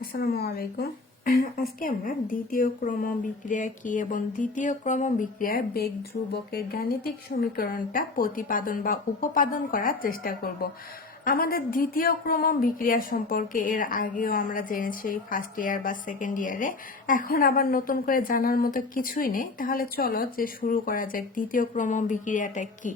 আসসালামু আলাইকুম। আজকে আমরা দ্বিতীয় ক্রম বিক্রিয়া কি এবং দ্বিতীয় ক্রম বিক্রিয়ার বেগ ধ্রুবকের গাণিতিক সমীকরণটা প্রতিপাদন বা উপপাদন করার চেষ্টা করব। আমাদের দ্বিতীয় ক্রম বিক্রিয়া সম্পর্কে এর আগেও আমরা জেনেছি ফার্স্ট ইয়ার বা সেকেন্ড ইয়ারে। এখন আবার নতুন করে জানার মতো কিছুই নেই। তাহলে চলো যে শুরু করা যাক দ্বিতীয় ক্রম বিক্রিয়াটা কি।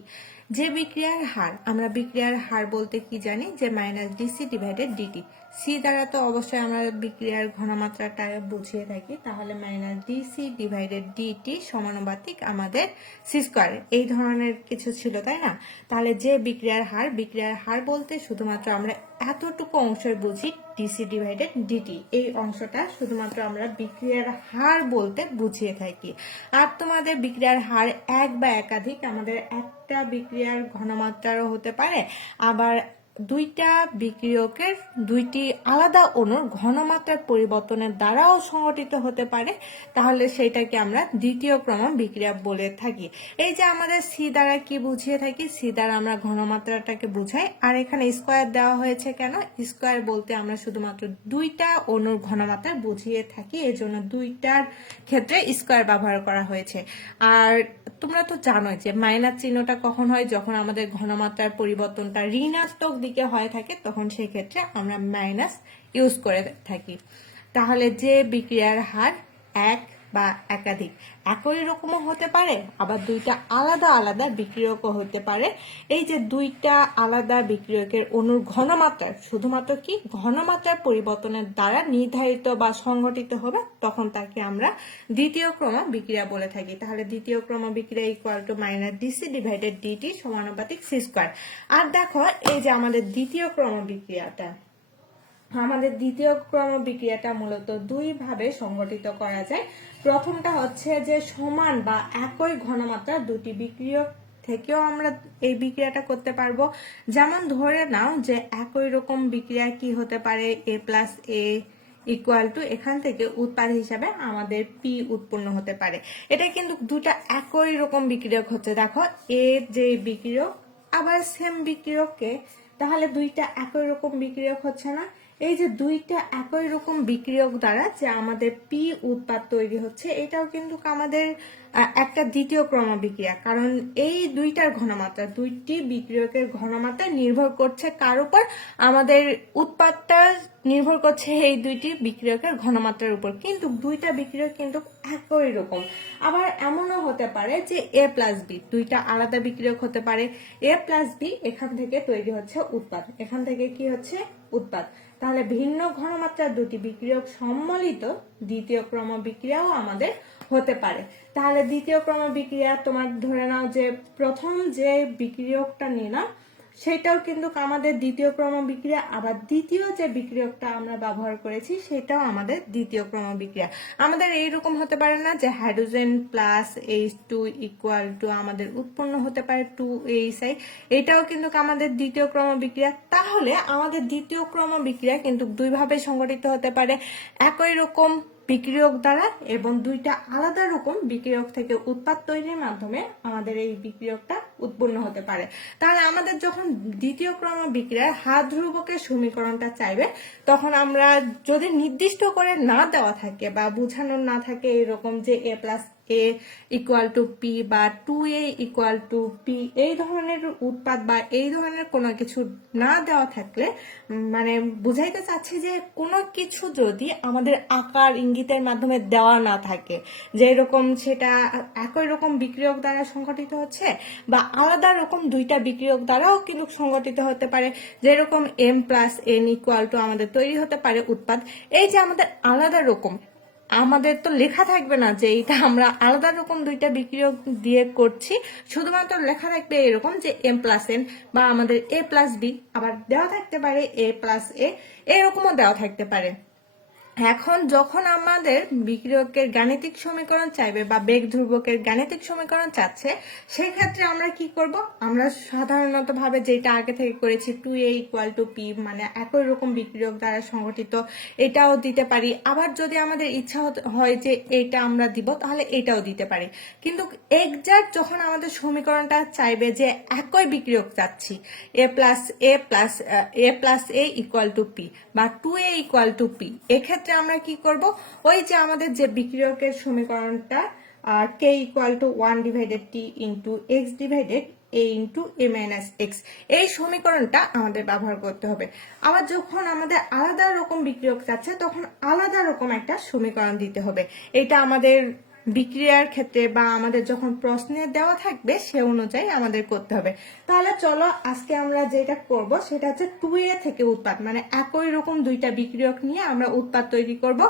যে বিক্রিয়ার হার, আমরা বিক্রিয়ার হার বলতে কি জানি যে minus dc divided dt. C দ্বারা তো অবশ্যই আমরা বিক্রিয়ার ঘনমাত্রাটা বুঝিয়ে থাকি, তাহলে মাইনাস ডিসি ডিভাইডেড ডিটি সমানুপাতিক আমাদের সি স্কোয়ার, এই ধরনের কিছু ছিল তাই না। তাহলে যে বিক্রিয়ার হার বলতে শুধুমাত্র আমরা এতটুকু অংশের বুঝি ডিসি ডিভাইডেড ডিটি, এই অংশটা শুধুমাত্র আমরা বিক্রিয়ার হার বলতে বুঝিয়ে থাকি। আর তোমাদের বিক্রিয়ার হার এক বা একাধিক, আমাদের একটা বিক্রিয়ার ঘনমাত্রারও হতে পারে, আবার দুইটা বিক্রিয়কের দুইটি আলাদা অণুর ঘনমাত্রার পরিবর্তনের দ্বারাও সংঘটিত হতে পারে, তাহলে সেটাকে আমরা দ্বিতীয় ক্রম বিক্রিয়া বলে থাকি। এই যে আমাদের সি দ্বারা কি বুঝিয়ে থাকি, সি দ্বারা আমরা ঘনমাত্রাটাকে বুঝাই। আর এখানে স্কোয়ার দেওয়া হয়েছে কেন, স্কোয়ার বলতে আমরা শুধুমাত্র দুইটা অণুর ঘনমাত্রা বুঝিয়ে থাকি, এজন্য দুইটার ক্ষেত্রে স্কোয়ার ব্যবহার করা হয়েছে। আর তোমরা তো জানোই যে মাইনাস চিহ্নটা কখন হয়, যখন আমাদের ঘনমাত্রার পরিবর্তনটা ঋণাত্মক দিকে হয়ে থাকে, তখন সেই ক্ষেত্রে আমরা মাইনাস ইউজ করে থাকি। তাহলে যে বিক্রিয়ার হার এক বা একাধিক, একই রকমও হতে পারে, আবার দুইটা আলাদা আলাদা বিক্রিয়কও হতে পারে। এই যে দুইটা আলাদা বিক্রিয়কের অণুর ঘনমাত্রা শুধুমাত্র কি ঘনমাত্রার পরিবর্তনের দ্বারা নির্ধারিত বা সংঘটিত হবে, তখন তাকে আমরা দ্বিতীয় ক্রম বিক্রিয়া বলে থাকি। তাহলে দ্বিতীয় ক্রম বিক্রিয়া equal to minus dc divided dt সমানুপাতিক সি স্কোয়ার। আর দেখো এই যে আমাদের দ্বিতীয় ক্রম বিক্রিয়াটা, আমাদের দ্বিতীয় ক্রম বিক্রিয়াটা মূলত দুই ভাবে সংগঠিত করা যায়। প্রথমটা হচ্ছে যে সমান বা একই ঘনমাত্রার দুটি বিক্রিয়ক থেকেও আমরা এই বিক্রিয়াটা করতে পারবো। যেমন ধরে নাও যে একই রকম বিক্রিয়া কি হতে পারে, এ প্লাস এ ইকুয়াল টু, এখান থেকে উৎপাদ হিসাবে আমাদের পি উৎপন্ন হতে পারে। এটা কিন্তু দুটা একই রকম বিক্রিয়ক হচ্ছে। দেখো এ যে বিক্রিয়ক আবার সেম বিক্রিয়ককে, তাহলে দুইটা একই রকম বিক্রিয়ক হচ্ছে না। এই যে দুইটা একই রকম বিক্রিয়ক দ্বারা যে আমাদের পি উৎপাদ তৈরি হচ্ছে, এটাও কিন্তু আমাদের একটা দ্বিতীয় ক্রম বিক্রিয়া, কারণ এই দুইটার ঘনমাত্রা, দুইটি বিক্রিয়কের ঘনমাত্রা নির্ভর করছে কার উপর, আমাদের উৎপাদটা নির্ভর করছে এই দুইটি বিক্রিয়কের ঘনমাত্রার উপর। কিন্তু দুইটা বিক্রিয়ক কিন্তু একই রকম। আবার এমনও হতে পারে যে এ প্লাস বি, দুইটা আলাদা বিক্রিয়ক হতে পারে। এ প্লাস বি, এখান থেকে তৈরি হচ্ছে উৎপাদ, এখান থেকে কি হচ্ছে উৎপাদ। তাহলে ভিন্ন ঘনমাত্রার দুটি বিক্রিয়ক সম্মিলিত দ্বিতীয় ক্রম বিক্রিয়াও আমাদের হতে পারে। তাহলে দ্বিতীয় ক্রম বিক্রিয়া তোমার ধরে নাও যে প্রথম যে বিক্রিয়কটা নিলাম সেটাও কিন্তু আমাদের দ্বিতীয় ক্রম বিক্রিয়া, আবার দ্বিতীয় যে বিক্রিয়কটা আমরা ব্যবহার করেছি সেটাও আমাদের দ্বিতীয় ক্রম বিক্রিয়া। আমাদের এইরকম হতে পারে না যে hydrogen plus H2 equal to আমাদের উৎপন্ন হতে পারে 2HI, এটাও কিন্তু আমাদের দ্বিতীয় ক্রম বিক্রিয়া। তাহলে আমাদের দ্বিতীয় ক্রম বিক্রিয়া কিন্তু দুইভাবে সংগঠিত হতে পারে, একই রকম বিক্রিয়ক দ্বারা এবং দুইটা আলাদা রকম বিক্রিয়ক থেকে উৎপাদ তৈরির মাধ্যমে আমাদের এই বিক্রিয়কটা উৎপন্ন হতে পারে। তাহলে আমাদের যখন দ্বিতীয় ক্রম বিক্রিয়ার হার ধ্রুবকের সমীকরণটা চাইবে, তখন আমরা যদি নির্দিষ্ট করে না দেওয়া থাকে বা বোঝানো না থাকে এরকম যে A plus A equal to P বা 2A ইকুয়াল টু পি, এই ধরনের উৎপাদ বা এই ধরনের কোনো কিছু না দেওয়া থাকলে, মানে বুঝাইতে চাচ্ছি যে কোনো কিছু যদি আমাদের আকার ইঙ্গিতের মাধ্যমে দেওয়া না থাকে, যে এরকম সেটা একই রকম বিক্রিয়ক দ্বারা সংঘটিত হচ্ছে বা আলাদা রকম দুইটা বিক্রিয়ক দ্বারাও কিন্তু সংঘটিত হতে পারে, যেরকম m plus n equal to আমাদের তৈরি হতে পারে উৎপাদ। এই যে আমাদের আলাদা রকম, আমাদের তো লেখা থাকবে না যে এটা আমরা আলাদা রকম দুইটা বিক্রিয়ক দিয়ে করছি, শুধুমাত্র লেখা থাকবে এরকম যে এম প্লাস এন বা আমাদের এ প্লাস বি, আবার দেওয়া থাকতে পারে এ প্লাস এ, এরকমও দেওয়া থাকতে পারে। এখন যখন আমাদের বিক্রিয়কের গাণিতিক সমীকরণ চাইবে বা বেগ ধ্রুবকের গাণিতিক সমীকরণ চাচ্ছে, সেই ক্ষেত্রে আমরা কি করব? আমরা সাধারণত ভাবে যেটা আগে থেকে করেছি 2a = p, মানে একই রকম বিক্রিয়ক দ্বারা সংগঠিত, এটাও দিতে পারি। আবার যদি আমাদের ইচ্ছা হয় যে এটা আমরা দিব, তাহলে এটাও দিতে পারি। কিন্তু এক্সাক্ট যখন আমাদের সমীকরণটা চাইবে যে একই বিক্রিয়ক চাচ্ছি, a = p বা 2a = p, এক্ষেত্রে আমরা কি করব? ওই যে আমাদের যে বিক্রিয়কের সমীকরণটা k = 1/t × x / a × a - x, এই সমীকরণটা আমাদের ব্যবহার করতে হবে। আবার যখন আমাদের আলাদা রকম বিক্রিয়ক চাচ্ছে, তখন আলাদা রকম একটা সমীকরণ দিতে হবে। এটা আমাদের বিক্রিয়ার ক্ষেত্রে বা আমাদের যখন প্রশ্নে দেওয়া থাকবে সে অনুযায়ী আমাদের করতে হবে। তাহলে চলো আজকে আমরা যেটা করব সেটা হচ্ছে 2a থেকে উৎপাদ, মানে একই রকম দুইটা বিক্রিয়ক নিয়ে আমরা উৎপাদ তৈরি করব।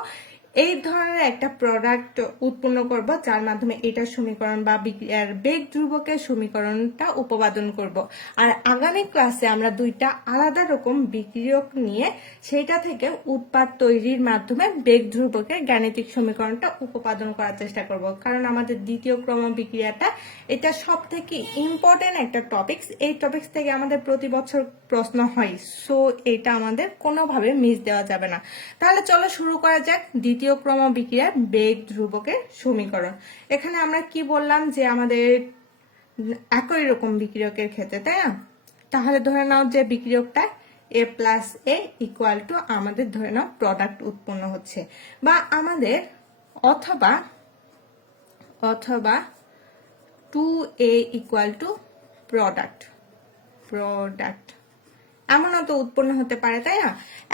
এই ধরনের একটা প্রোডাক্ট উৎপন্ন করব, যার মাধ্যমে এটার সমীকরণ বা বিক্রিয়ার বেগ ধ্রুবকের সমীকরণটা উপপাদন করব। আর আগামী ক্লাসে আমরা দুইটা আলাদা রকম বিক্রিয়ক নিয়ে সেটা থেকে উৎপাদ তৈরির মাধ্যমে বেগ ধ্রুবকের গাণিতিক সমীকরণটা উপপাদন করার চেষ্টা করব। কারণ আমাদের দ্বিতীয় ক্রম বিক্রিয়াটা এটা সব থেকে ইম্পর্টেন্ট একটা টপিকস। এই টপিকস থেকে আমাদের প্রতি বছর প্রশ্ন হয়, সো এটা আমাদের কোনোভাবে মিস দেওয়া যাবে না। তাহলে চলো শুরু করা যাক দ্বিতীয় ক্রম বিক্রিয়ার বেগ ধ্রুবকের সমীকরণ। এখানে আমরা কি বললাম যে আমাদের একই রকম বিক্রিয়কের ক্ষেত্রে, তাই না? তাহলে ধরে নাও যে বিক্রিয়কটা a + a = আমাদের ধরে নাও প্রোডাক্ট উৎপন্ন হচ্ছে, বা আমাদের অথবা 2a = প্রোডাক্ট এমনও তো উৎপন্ন হতে পারে, তাই না?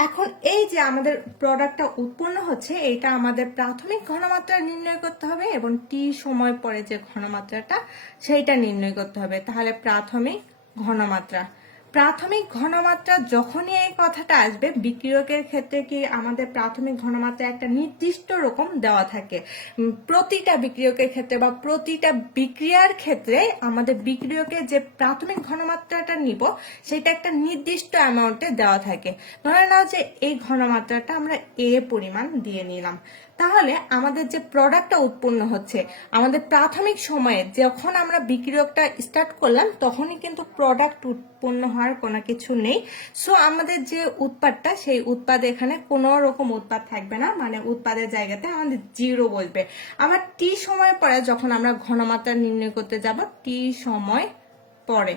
এখন এই যে আমাদের প্রোডাক্টটা উৎপন্ন হচ্ছে, এটা আমাদের প্রাথমিক ঘনমাত্রা নির্ণয় করতে হবে এবং টি সময় পরে যে ঘনমাত্রাটা সেইটা নির্ণয় করতে হবে। তাহলে প্রাথমিক ঘনমাত্রা যখনই এই কথাটা আসবে, বিক্রিয়কের ক্ষেত্রে কি আমাদের প্রাথমিক ঘনমাত্রা একটা নির্দিষ্ট রকম দেওয়া থাকে। প্রতিটা বিক্রিয়কের ক্ষেত্রে বা প্রতিটা বিক্রিয়ার ক্ষেত্রে আমাদের বিক্রিয়কের যে প্রাথমিক ঘনমাত্রাটা নিব সেটা একটা নির্দিষ্ট অ্যামাউন্টে দেওয়া থাকে। ধরে নাও যে এই ঘনমাত্রাটা আমরা a পরিমাণ দিয়ে নিলাম। তাহলে আমাদের যে প্রোডাক্টটা উৎপন্ন হচ্ছে, আমাদের প্রাথমিক সময়ে যখন আমরা বিক্রিয়কটা স্টার্ট করলাম তখনই কিন্তু প্রোডাক্ট উৎপন্ন হওয়ার কোনো কিছু নেই। সো আমাদের যে উৎপাদটা, সেই উৎপাদে এখানে কোনো রকম উৎপাদ থাকবে না, মানে উৎপাদের জায়গাতে আমাদের 0 বসবে। আবার টি সময় পরে যখন আমরা ঘনমাত্রা নির্ণয় করতে যাব, টি সময় পরে,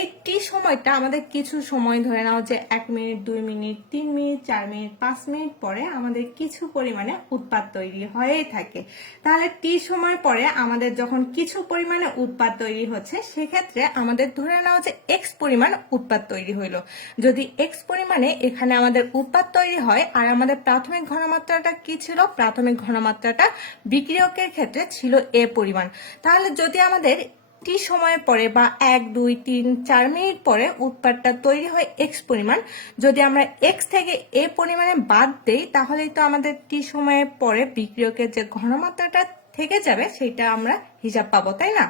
এই টি সময়টা আমাদের কিছু সময় ধরে নাও যে 1 minute, 2 minute, 3 minute, 4 minute, 5 minute পরে আমাদের কিছু পরিমাণে উৎপাদ তৈরি হয়েই থাকে। তাহলে টি সময় পরে আমাদের যখন কিছু পরিমাণে উৎপাদ তৈরি হচ্ছে, সেক্ষেত্রে আমাদের ধরে নাও যে এক্স পরিমাণ উৎপাদ তৈরি হইলো। যদি এক্স পরিমাণে এখানে আমাদের উৎপাদ তৈরি হয়, আর আমাদের প্রাথমিক ঘনমাত্রাটা কি ছিল? প্রাথমিক ঘনমাত্রাটা বিক্রিয়কের ক্ষেত্রে ছিল এ পরিমাণ। তাহলে যদি আমাদের টি সময় পরে বা 1, 2, 3, 4 মিনিট পরে উৎপাদটা তৈরি হয় এক্স পরিমাণ, যদি আমরা এক্স থেকে এ পরিমাণে বাদ দেই, তাহলেই তো আমাদের টি সময়ের পরে বিক্রিয়কের যে ঘনমাত্রাটা থেকে যাবে সেটা আমরা হিসাব পাবো, তাই না?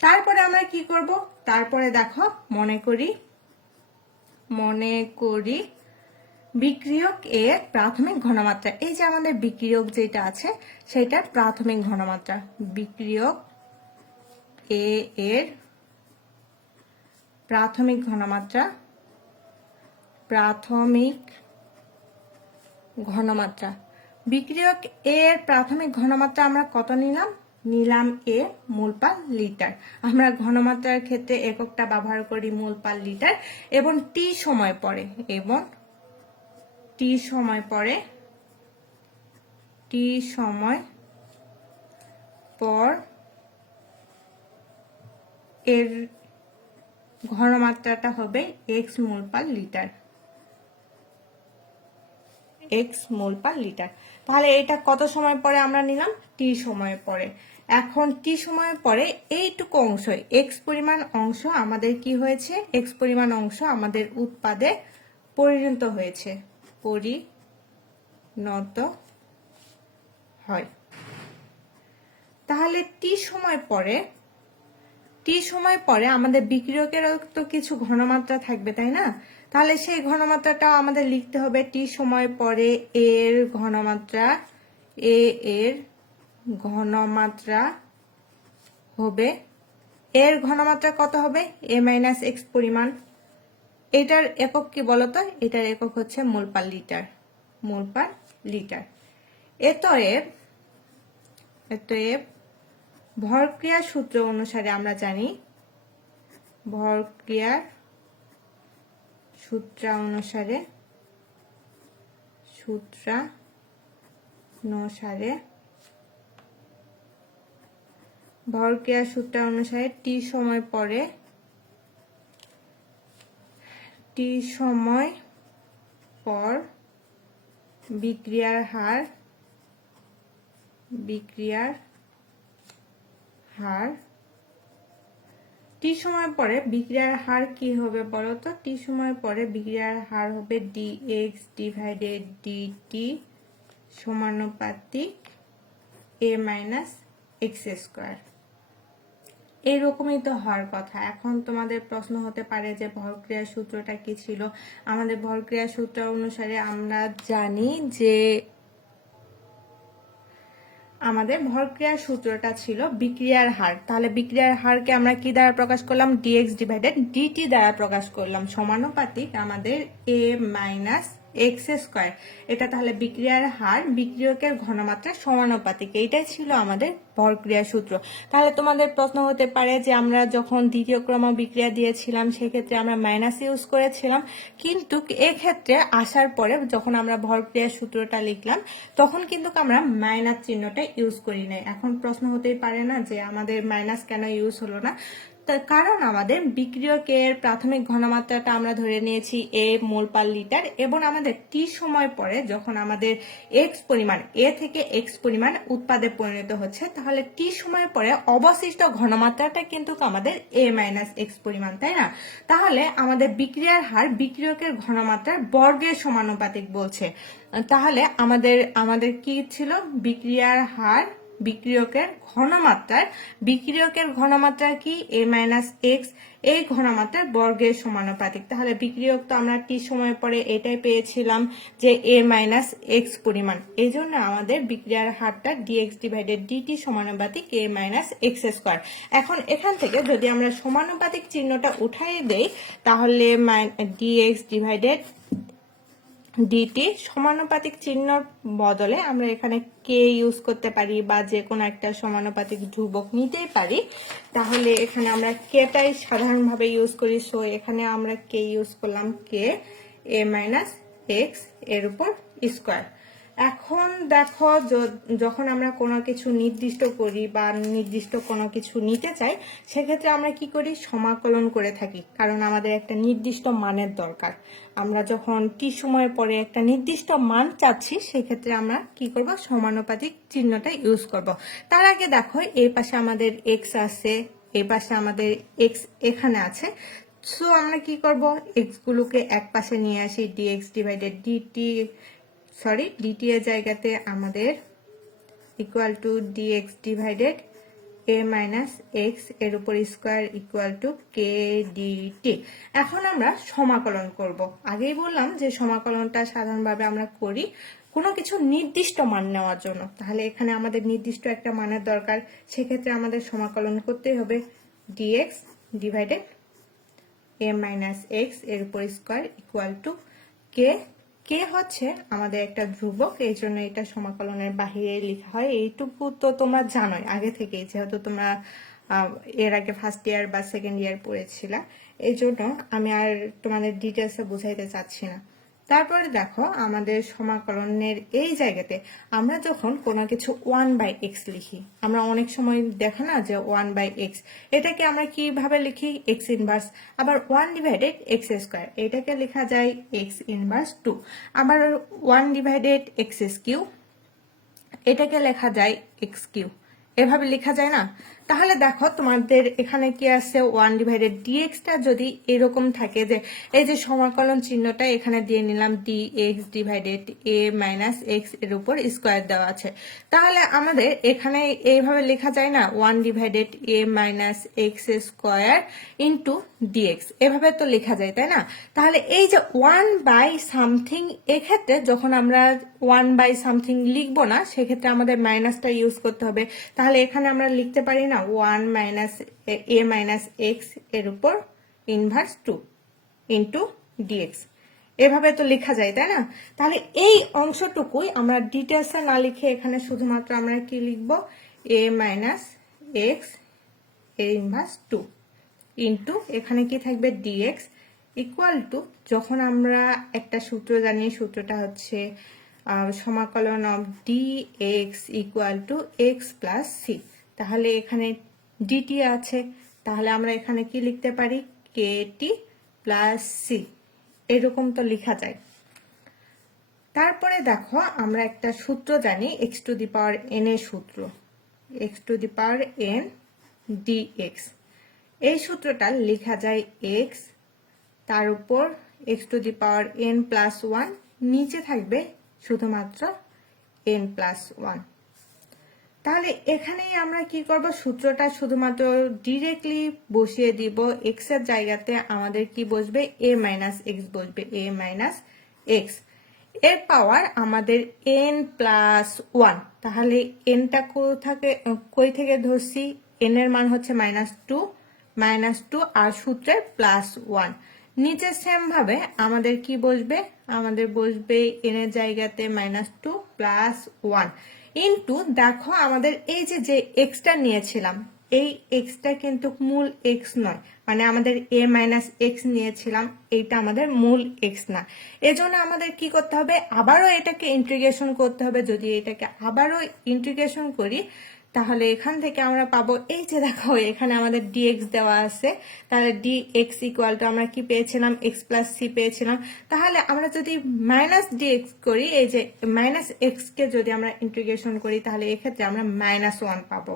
তারপরে আমরা কি করব? তারপরে দেখো, মনে করি বিক্রিয়ক এর প্রাথমিক ঘনমাত্রা, এই যে আমাদের বিক্রিয়ক যেটা আছে সেটার প্রাথমিক ঘনমাত্রা, বিক্রিয়ক এ এর প্রাথমিক ঘনমাত্রা বিক্রিয়ক এ এর প্রাথমিক ঘনমাত্রা আমরা কত নিলাম এ মোল পার লিটার। আমরা ঘনমাত্রার ক্ষেত্রে এককটা ব্যবহার করি মোল পার লিটার। এবং টি সময় পর এর ঘনমাত্রাটা হবে এক্স মোল পার লিটার। তাহলে এটা কত সময় পরে আমরা নিলাম? টি সময় পরে। এখন টি সময় পরে এইটুকু অংশ, এক্স পরিমাণ অংশ আমাদের কি হয়েছে? এক্স পরিমাণ অংশ আমাদের উৎপাদে পরিণত হয়। তাহলে টি সময় পরে আমাদের বিক্রিয়কের তো কিছু ঘনমাত্রা থাকবে, তাই না? তাহলে সেই ঘনমাত্রাটাও আমাদের লিখতে হবে টি সময় পরে এর ঘনমাত্রা, এর ঘনমাত্রা হবে, এর ঘনমাত্রা কত হবে, a মাইনাস এক্স পরিমাণ। এটার একক কি বলতো, এটার একক হচ্ছে মোল পার লিটার, মোল পার লিটার। এতএব ভরক্রিয়ার সূত্র অনুসারে আমরা জানি, ভরক্রিয়ার সূত্রানুসারে ভরক্রিয়ার সূত্র অনুসারে টি সময় পরে বিক্রিয়ার হার টি সময় পরে বিক্রিয়ার হার কি হবে বলতো, টি সময় পরে বিক্রিয়ার হার হবে dx ডিভাইডেড dt সমানুপাতিক a মাইনাস এক্স স্কোয়ার। এইরকমই তো হওয়ার কথা। এখন তোমাদের প্রশ্ন হতে পারে যে ভরক্রিয়ার সূত্রটা কি ছিল। আমাদের ভরক্রিয়ার সূত্র অনুসারে আমরা জানি যে আমাদের ভরক্রিয়ার সূত্রটা ছিল বিক্রিয়ার হার। তাহলে বিক্রিয়ার হারকে আমরা কি দ্বারা প্রকাশ করলাম, dx ডিভাইডেড dt দ্বারা প্রকাশ করলাম সমানুপাতিক আমাদের a মাইনাস এক্স স্কোয়ার। এটা তাহলে বিক্রিয়ার হার বিক্রিয়কের ঘনমাত্রা সমানুপাতিক, এইটাই ছিল আমাদের ভরক্রিয়ার সূত্র। তাহলে তোমাদের প্রশ্ন হতে পারে যে আমরা যখন দ্বিতীয় ক্রম বিক্রিয়া দিয়েছিলাম সেক্ষেত্রে আমরা মাইনাস ইউজ করেছিলাম, কিন্তু এক্ষেত্রে আসার পরে যখন আমরা ভরক্রিয়ার সূত্রটা লিখলাম তখন কিন্তু আমরা মাইনাস চিহ্নটা ইউজ করি নাই। এখন প্রশ্ন হতেই পারে না যে আমাদের মাইনাস কেন ইউজ হলো না, কারণ আমাদের বিক্রিয়কের প্রাথমিক ঘনমাত্রাটা আমরা ধরে নিয়েছি a মোল পার লিটার, এবং আমাদের টি সময় পরে যখন আমাদের x পরিমাণ, a থেকে x পরিমাণ উৎপাদে পরিণত হচ্ছে, তাহলে টি সময় পরে অবশিষ্ট ঘনমাত্রাটা কিন্তু আমাদের a মাইনাস এক্স পরিমাণ, তাই না? তাহলে আমাদের বিক্রিয়ার হার বিক্রিয়কের ঘনমাত্রার বর্গের সমানুপাতিক বলছে। তাহলে আমাদের কি ছিল, বিক্রিয়ার হার বিক্রিয়কের ঘনমাত্রা কি a মাইনাস এক্স, এই ঘনমাত্রার বর্গের সমানুপাতিক। তাহলে বিক্রিয়ক তো আমরা টি সময় পরে এটাই পেয়েছিলাম যে a মাইনাস এক্স পরিমাণ, এই জন্য আমাদের বিক্রিয়ার হারটা dx ডিভাইডেড dt সমানুপাতিক a মাইনাস এক্স স্কোয়ার। এখন এখান থেকে যদি আমরা সমানুপাতিক চিহ্নটা উঠাই দেই তাহলে dx ডিভাইডেড dt সমানুপাতিক চিহ্নর বদলে আমরা এখানে কে ইউজ করতে পারি বা যে কোনো একটা সমানুপাতিক ধ্রুবক নিতেই পারি। তাহলে এখানে আমরা কেটাই সাধারণভাবে ইউজ করি, সো এখানে আমরা কে ইউজ করলাম, কে a মাইনাস এক্স এর উপর স্কোয়ার। এখন দেখো যখন আমরা কোনো কিছু নির্দিষ্ট করি বা নির্দিষ্ট কোনো কিছু নিতে চাই সেক্ষেত্রে আমরা কি করি, সমাকলন করে থাকি, কারণ আমাদের একটা নির্দিষ্ট মানের দরকার। আমরা যখন টি সময়ের পরে একটা নির্দিষ্ট মান চাচ্ছি সেক্ষেত্রে আমরা কি করব, সমানুপাতিক চিহ্নটা ইউজ করব। তার আগে দেখো এই পাশে আমাদের এক্স আছে, এই পাশে আমাদের এক্স এখানে আছে, সো আমরা কি করব, এক্স গুলোকে এক পাশে নিয়ে আসি, dx ডিভাইডেড dt এর জায়গাতে আমাদের equal to dx divided a minus x এর উপর square equal to K dt। এখন আমরা সমাকলন করব। আগেই বললাম যে সমাকলনটা সাধারণভাবে আমরা করি কোনো কিছু নির্দিষ্ট মান নেওয়ার জন্য। তাহলে এখানে আমাদের নির্দিষ্ট একটা মানের দরকার, সেক্ষেত্রে আমাদের সমাকলন করতে হবে dx divided a minus x এর উপর স্কোয়ার ইকুয়াল টু কে। কে হচ্ছে আমাদের একটা ধ্রুবক, এই জন্য এটা সমাকলনের বাহিরে লেখা হয়। এইটুকু তো তোমরা জানোই আগে থেকেই, যেহেতু তোমরা এর আগে ফার্স্ট ইয়ার বা সেকেন্ড ইয়ার পড়েছিলা, এই জন্য আমি আর তোমাদের ডিটেলসে বুঝাইতে চাচ্ছি না। তারপরে দেখো আমাদের সমাকলনের এই জায়গাতে আমরা যখন কোনো কিছু 1/x লিখি, আমরা অনেক সময় দেখো না যে 1/x, এটাকে আমরা কিভাবে লিখি, x ইনভার্স। আবার 1 ডিভাইডেড এক্স স্কোয়ার, এটাকে লেখা যায় x ইনভার্স 2। আবার 1 ডিভাইডেড এক্স কিউ, এটাকে লেখা যায় x কিউ। এভাবে লেখা যায় না? তাহলে দেখো তোমাদের এখানে কি আছে 1 ডিভাইডেড dx টা যদি এরকম থাকে যে এই যে সমাকলন চিহ্নটা এখানে দিয়ে নিলাম dx divided a minus x এর উপর স্কয়ার দেওয়া আছে, তাহলে আমাদের এখানে এইভাবে লেখা যায় না 1 divided a minus x square into dx, এভাবে তো লেখা যায় তাই না? তাহলে এই যে 1 বাই সামথিং, এক্ষেত্রে যখন আমরা 1 বাই সামথিং লিখবো না সেক্ষেত্রে আমাদের মাইনাসটা ইউজ করতে হবে। তাহলে এখানে আমরা লিখতে পারি না 1 মাইনাস a মাইনাস x এর উপর ইনভার্স 2 ইন্টু dx, এভাবে তো লেখা যায় তাই না? তাহলে এই অংশটুকুই আমরা ডিটেলসে না লিখে এখানে শুধুমাত্র আমরা কি লিখবো a মাইনাস x এর ইনভার্স 2 ইন্টু এখানে কি থাকবে dx ইকুয়াল টু, যখন আমরা একটা সূত্র জানি, সূত্রটা হচ্ছে সমাকলন of dx equal to x plus c। তাহলে এখানে dt আছে, তাহলে আমরা এখানে কি লিখতে পারি kt প্লাস c, এরকম তো লেখা যায়। তারপরে দেখো আমরা একটা সূত্র জানি x to the power n এর সূত্র, x to the power n dx। এই সূত্রটা লেখা যায় x, তার উপর x to the power n plus 1, নিচে থাকবে শুধুমাত্র n প্লাস 1। তাহলে এখানেই আমরা কি করব, সূত্রটা শুধুমাত্র ডিরেক্টলি বসিয়ে দিব, x এর জায়গাতে আমাদের কি বসবে a মাইনাস x বসবে, a মাইনাস x এর পাওয়ার আমাদের n প্লাস 1। তাহলে nটা কই থেকে ধরছি, n এর মান হচ্ছে -2 আর সূত্রের প্লাস 1। নিচে সেম ভাবে আমাদের কি বসবে, আমাদের বসবে n এর জায়গাতে -2 প্লাস 1 ইন্টু, দেখো আমাদের এই যে এক্সটা নিয়েছিলাম, এই এক্সটা কিন্তু মূল এক্স নয়, মানে আমাদের a মাইনাস এক্স নিয়েছিলাম, এইটা আমাদের মূল এক্স না। এজন্য আমাদের কি করতে হবে, আবারও এটাকে ইন্টিগ্রেশন করতে হবে। যদি এটাকে আবারও ইন্টিগ্রেশন করি তাহলে এখান থেকে আমরা পাবো, এই যে দেখো এখানে আমাদের dx দেওয়া আছে, তাহলে dx ইকুয়াল টু আমরা কি পেয়েছিলাম x প্লাস c পেয়েছিলাম। তাহলে আমরা যদি মাইনাস dx করি, এই যে মাইনাস x কে যদি আমরা ইন্টিগ্রেশন করি তাহলে এক্ষেত্রে আমরা -1 পাবো।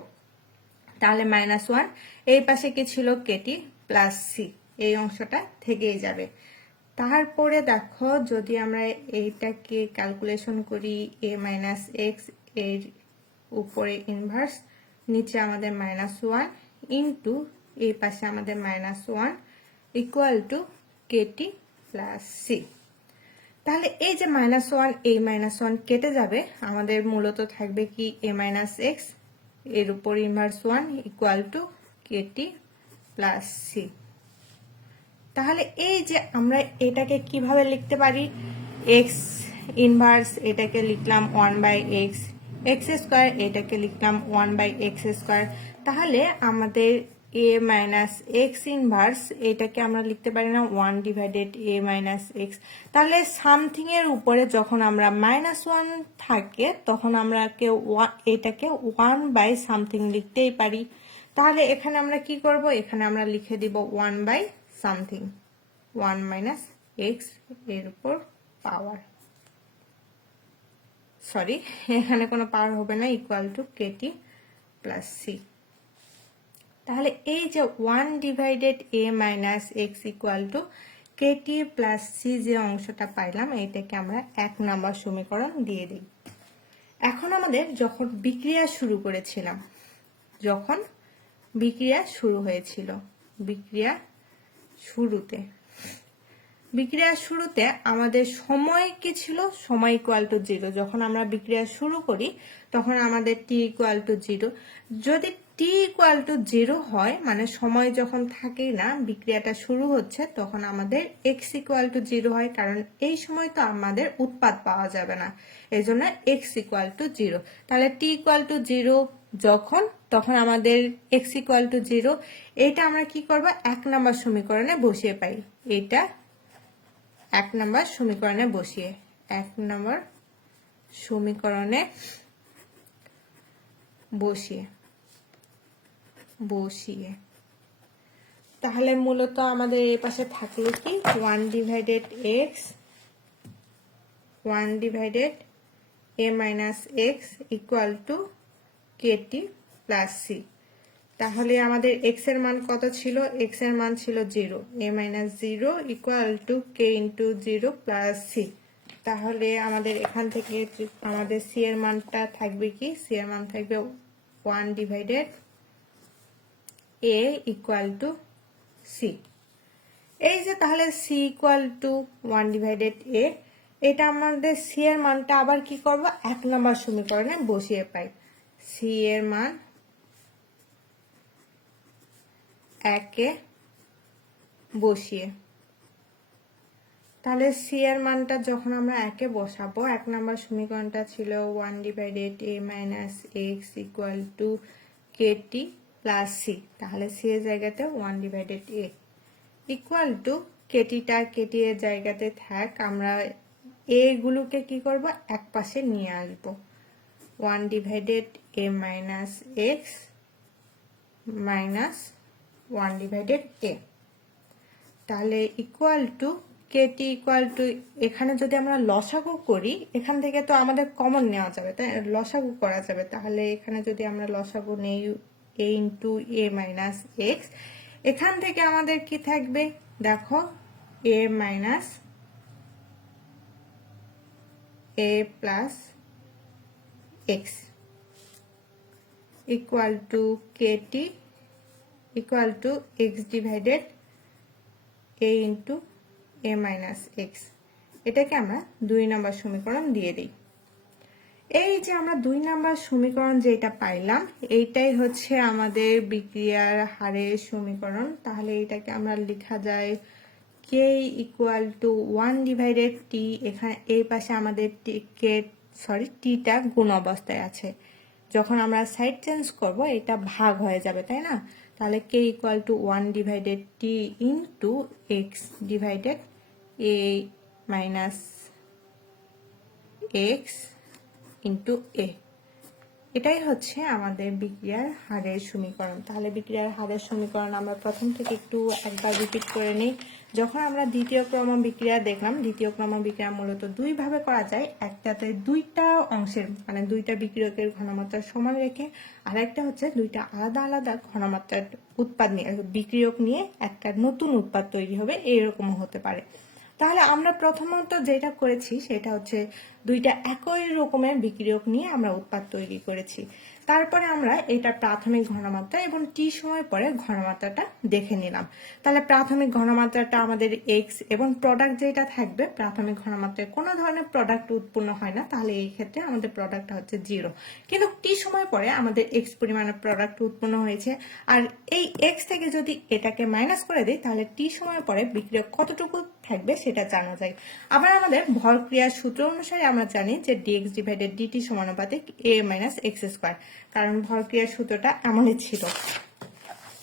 তাহলে -1, এই পাশে কি ছিল kt প্লাস c, এই অংশটা থেকেই যাবে। তারপরে দেখো যদি আমরা এইটাকে ক্যালকুলেশন করি a মাইনাস x এর উপরে ইনভার্স, নিচে আমাদের -1 ইন্টু এই পাশে আমাদের -1 equal to kt plus c। তাহলে এই যে -1 এই -1 কেটে যাবে, আমাদের মূলত থাকবে কি a মাইনাস x এর উপর inverse 1 equal to kt plus c। তাহলে এই যে আমরা এটাকে কিভাবে লিখতে পারি, x ইনভার্স এটাকে লিখলাম 1 বাই x, x স্কয়ার এটাকে লিখলাম 1 বাই x স্কয়ার। তাহলে আমাদের a মাইনাস x ইনভার্স এটাকে আমরা লিখতে পারি না 1 ডিভাইডেড a মাইনাস x। তাহলে সামথিং এর উপরে যখন আমরা -1 থাকে তখন আমরা এটাকে 1 বাই সামথিং লিখতেই পারি। তাহলে এখানে আমরা কি করব, এখানে আমরা লিখে দিব 1 বাই সামথিং, 1 মাইনাস x এর উপর পাওয়ার, সরি এখানে কোনো পাওয়ার হবে না, equal to kt plus c। তাহলে এই যে 1 divided a minus x equal to kt plus c যে অংশটা পাইলাম, এটাকে আমরা 1 নম্বর সমীকরণ দিয়ে দিই। এখন আমাদের যখন বিক্রিয়া শুরু করেছিলাম, যখন বিক্রিয়া শুরু হয়েছিল, বিক্রিয়া শুরুতে আমাদের সময় কি ছিল, সময় ইকুয়াল টু 0। যখন আমরা বিক্রিয়া শুরু করি তখন আমাদের t ইকুয়াল টু 0। যদি t ইকুয়াল টু 0 হয়, মানে সময় যখন থাকেই না, বিক্রিয়াটা শুরু হচ্ছে, তখন আমাদের x ইকুয়াল টু 0 হয়, কারণ এই সময় তো আমাদের উৎপাদ পাওয়া যাবে না, এই জন্য x ইকুয়াল টু 0। তাহলে t ইকুয়াল টু 0 যখন, তখন আমাদের x ইকুয়াল টু 0, এটা আমরা কি করব, 1 নম্বর সমীকরণে বসিয়ে পাই। এটা 1 নম্বর সমীকরণে বসিয়ে, 1 নম্বর সমীকরণে বসিয়ে তাহলে মূলত আমাদের এই পাশে থাকলো কি 1 divided x, 1 divided a minus x equal to kt plus c। তাহলে আমাদের এক্স এর মান কত ছিল? এক্স এর মান ছিল 0, a minus 0 equal to k into 0 plus C. তাহলে আমাদের এখান থেকে আমাদের সি এর মানটা থাকবে কি? সি এর মান থাকবে 1 divided A equal to c. এই যে তাহলে c equal to 1 divided a, এটা আমাদের সি এর মানটা আবার কি করব? 1 নম্বর সমীকরণে বসিয়ে পাই। সি এর মান 1 বসিয়ে, তাহলে সি এর মানটা যখন আমরা 1 বসাবো, 1 নম্বর সমীকরণটা ছিল 1 divided A minus X equal to KT plus C. তাহলে সি এর জায়গাতে 1 ডিভাইডেড এ ইকুয়াল টু কেটিটা কেটি এর জায়গাতে থাক, আমরা এ গুলোকে কি করব? এক পাশে নিয়ে আসবো। 1 divided A minus x minus 1 divided a, তাহলে equal to Katie equal to, এখানে যদি আমরা লসাগু করি, এখান থেকে তো আমাদের কমন নেওয়া যাবে, তাই লসাগু করা যাবে। তাহলে এখানে যদি আমরা লসাগু নেই A into A minus X, এখান থেকে আমাদের কি থাকবে? দেখো A minus A plus X equal to Katie equal to X divided A into A minus X. এটাকে আমরা 2 নম্বর সমীকরণ দিয়ে দিই। এই যে আমরা 2 নম্বর সমীকরণ যেটা পাইলাম, এইটাই হচ্ছে আমাদের বিক্রিয়ার হারের সমীকরণ। তাহলে এটাকে আমরা লেখা যায় কে ইকুয়াল টু 1 ডিভাইডেড টি, এখানে এই পাশে আমাদের টিটা গুণ অবস্থায় আছে, যখন আমরা সাইড চেঞ্জ করব এটা ভাগ হয়ে যাবে, তাই না? তাহলে K equal to 1 divided T into X divided A minus X into A, এটাই হচ্ছে আমাদের বিক্রিয়ার হারের সমীকরণ। তাহলে বিক্রিয়ার হারের সমীকরণ আমরা প্রথম থেকে একটু একবার রিপিট করে নিই। যখন আমরা দ্বিতীয় ক্রম বিক্রিয়া দেখলাম, দ্বিতীয় ক্রম বিক্রিয়া মূলত 2 ভাবে করা যায়। একটাতে 2টা অংশের মানে 2টা বিক্রিয়কের ঘনমাত্রা সমান রেখে, আর একটা হচ্ছে 2টা আলাদা আলাদা ঘনমাত্রার উৎপাদ নিয়ে, বিক্রিয়ক নিয়ে একটা নতুন উৎপাদ তৈরি হবে, এরকমও হতে পারে। তাহলে আমরা প্রথমত যেটা করেছি সেটা হচ্ছে 2টা একই রকমের বিক্রিয়ক নিয়ে আমরা উৎপাদ তৈরি করেছি। তারপরে আমরা এটা প্রাথমিক ঘনমাত্রা এবং টি সময় পরে ঘনমাত্রাটা দেখে নিলাম। তাহলে প্রাথমিক ঘনমাত্রাটা আমাদের এক্স এবং প্রোডাক্ট যেটা থাকবে, প্রাথমিক ঘনমাত্রায় কোনো ধরনের প্রোডাক্ট উৎপন্ন হয় না, তাহলে এই ক্ষেত্রে আমাদের প্রোডাক্টটা হচ্ছে 0। কিন্তু টি সময় পরে আমাদের এক্স পরিমাণের প্রোডাক্ট উৎপন্ন হয়েছে, আর এই এক্স থেকে যদি এটাকে মাইনাস করে দিই, তাহলে টি সময় পরে বিক্রিয়ক কতটুকু থাকবে সেটা জানা যায়। আবার আমাদের ভর ক্রিয়ার সূত্র অনুসারে আমরা জানি যে ডিএক্স ডিভাইডেড ডিটি সমানুপাতিক এ মাইনাস এক্স স্কোয়ার, কারণ ভর ক্রিয়ার সূত্রটা এমনই ছিল।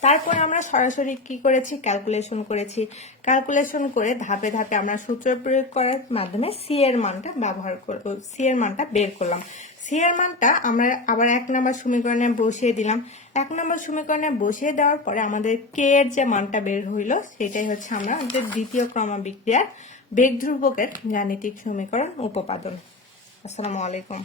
তারপরে আমরা সরাসরি কি করেছি? ক্যালকুলেশন করেছি। ক্যালকুলেশন করে ধাপে ধাপে আমরা সূত্র প্রয়োগ করার মাধ্যমে সি এর মানটা ব্যবহার করব, সি এর মানটা বের করলাম। সি এর মানটা আমরা আবার 1 নম্বর সমীকরণে বসিয়ে দিলাম। 1 নম্বর সমীকরণে বসিয়ে দেওয়ার পরে আমাদের কে এর যে মানটা বের হইল, সেটাই হচ্ছে আমরা আমাদের দ্বিতীয় ক্রমবিক্রিয়ার বেগ ধ্রুবকের গাণিতিক সমীকরণ উপপাদন। আসসালামু আলাইকুম।